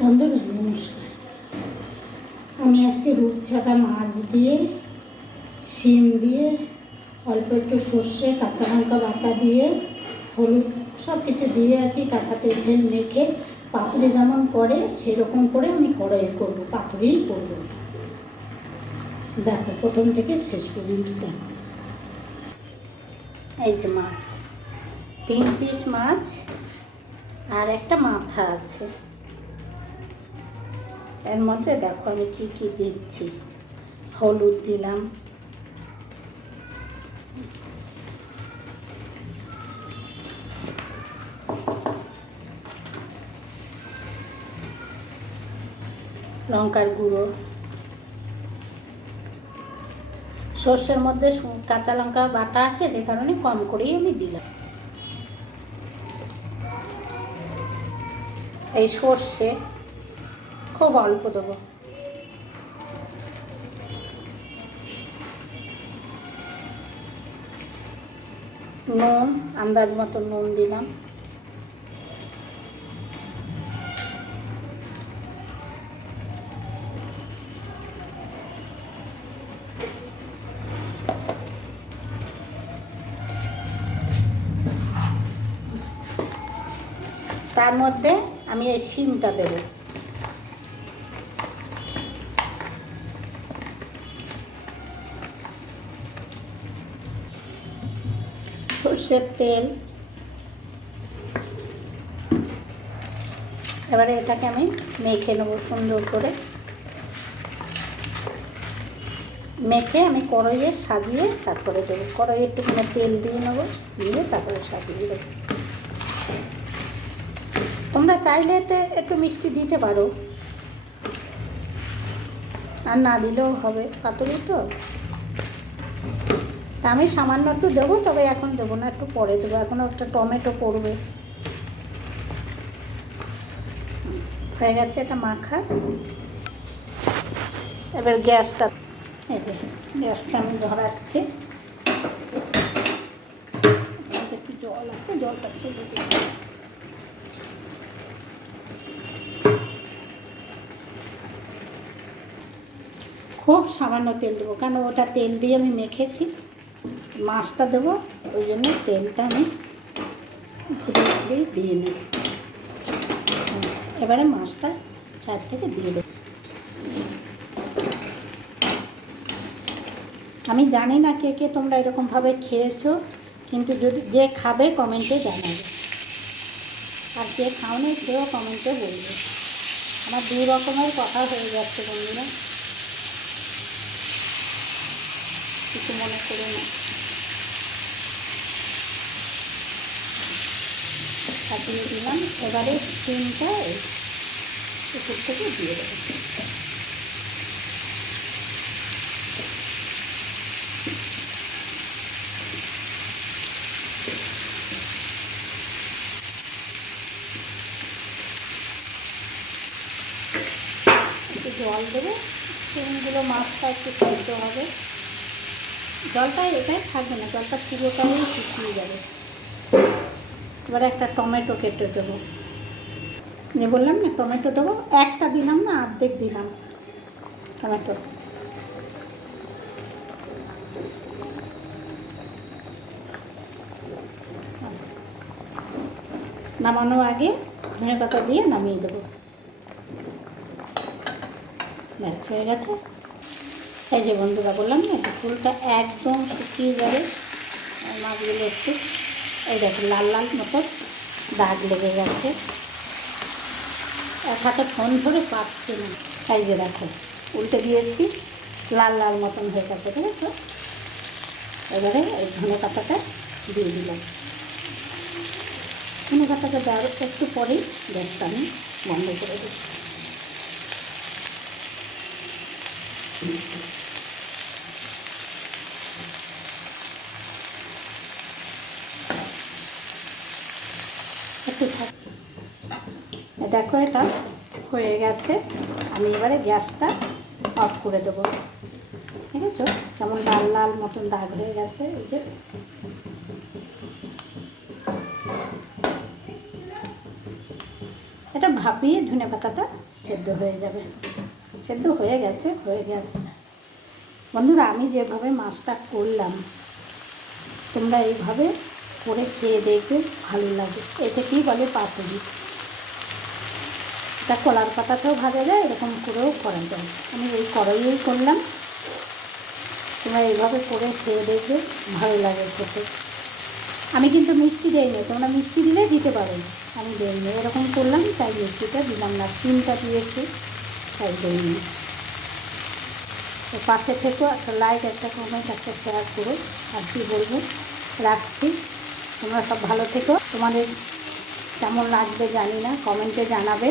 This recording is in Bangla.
বন্ধুরা নমস্কার। আমি আজকে রূপচাঁদা মাছ দিয়ে, শিম দিয়ে, অল্প একটু সর্ষে, কাঁচা লঙ্কা বাটা দিয়ে, হলুদ সব কিছু দিয়ে আর কি কাঁচা তেল টেল মেখে পাতুরি যেমন করে সেরকম করে আমি কড়াইয়ে করবো, পাতুরিই করবো। দেখো প্রথম থেকে শেষ পর্যন্ত দেখো। এই যে মাছ, 3 পিস মাছ আর একটা মাথা আছে। এর মধ্যে দেখো আমি কী কী দিচ্ছি। হলুদ দিলাম, লঙ্কার গুঁড়ো, সর্ষের মধ্যে কাঁচা লঙ্কা বাটা আছে যে কারণে কম করেই আমি দিলাম। এই সর্ষে খুব অল্প দেবো, নুন আন্দাজ মতো নুন দিলাম, তার মধ্যে আমি এই শিমটা দেব। সর্ষের তেল, এবারে এটাকে আমি মেখে নেব সুন্দর করে। মেখে আমি কড়াইয়ে সাজিয়ে তারপরে দেবো। কড়াইয়ে একটুখানি তেল দিয়ে নেবো, দিয়ে তারপরে সাজিয়ে দেবো। তোমরা চাইলে এতে একটু মিষ্টি দিতে পারো, আর না দিলেও হবে, পাতুরি তো। তা আমি সামান্য একটু দেবো, তবে এখন দেবো না, একটু পরে দেবো। এখনও একটা টমেটো পড়বে। হয়ে গেছে এটা মাখা। এবার গ্যাসটা, এই যে গ্যাসটা আমি ধরাচ্ছি। একটু জল আছে, জলটা একটু দিতে। খুব সামান্য তেল দেবো, কারণ ওটা তেল দিয়ে আমি মেখেছি। মাছটা দেবো, ওই জন্য তেলটা আমি ঘুরিয়ে ঘুরিয়ে দিয়ে নিই। এবারে মাছটা চার থেকে দিয়ে দেবো। আমি জানি না কে কে তোমরা এরকমভাবে খেয়েছো, কিন্তু যদি যে খাবে কমেন্টে জানাবে, আর যে খাওনি সেও কমেন্টে বলবে। আমার 2 রকমের কথা হয়ে যাচ্ছে বন্ধুরা, কিছু মনে করো না। সাজিয়ে দিলাম। এবারে শিমটা উপর থেকে দিয়ে দেবো। একটু জল দেবো, শিমগুলো মাছটা একটু সেদ্ধ হবে। জলটা এটাই থাকবে না, জলটা পুরোটাই শুকিয়ে যাবে। এবারে একটা টমেটো কেটে দেবো। যে বললাম না টমেটো দেবো, একটা দিলাম না, অর্ধেক দিলাম টমেটো। নামানোর আগে ধনে পাতা দিয়ে নামিয়ে দেবো। ব্যাস হয়ে গেছে। এই যে বন্ধুরা বললাম না, ফুলটা একদম শুকিয়ে যাবে মাছগুলো একটু। এই দেখো লাল লাল মতো দাগ লেগে গেছে, এক হাতে ফোন ধরে পাচ্ছে না। এই যে দেখো উল্টে দিয়েছি, লাল লাল মতন হয়ে গেছে, ঠিক আছে। এবারে এই ধনে পাতাটা দিয়ে দিলাম। ধনে পাতাটা দেওয়ার একটু পরেই গ্যাসটা আমি বন্ধ করে দিই। একটু থাকছে। দেখো এটা হয়ে গেছে। আমি এবারে গ্যাসটা অফ করে দেবো। ঠিক আছে, কেমন লাল লাল মতন দাগ হয়ে গেছে। এই যে এটা ভাপিয়ে ধনে পাতাটা সেদ্ধ হয়ে যাবে। সেদ্ধ হয়ে গেছে বন্ধুরা। আমি যেভাবে মাছটা করলাম তোমরা এইভাবে করে খেয়ে দেখবে, ভালো লাগে। এতে কি বলে পাতুরি। এটা কলার পাতাতেও ভাজা যায়, এরকম করেও করা যায়। আমি এই কড়াইয়েই করলাম। তোমরা এইভাবে করে খেয়ে দেখবে, ভালো লাগে খেতে। আমি কিন্তু মিষ্টি দিইনি, তোমরা মিষ্টি দিলে দিতে পারো, আমি দিইনি। এরকম করলাম তাই মিষ্টিটা দিলাম না, সিমটা দিয়েছি তাই দিইনি। তো পাশে থেকেও একটা লাইক, একটা কমেন্ট, একটা শেয়ার করো। আর কী বলবো, রাখছি। তোমরা সব ভালো থেকো। তোমাদের কেমন লাগবে জানি না, কমেন্টে জানাবে।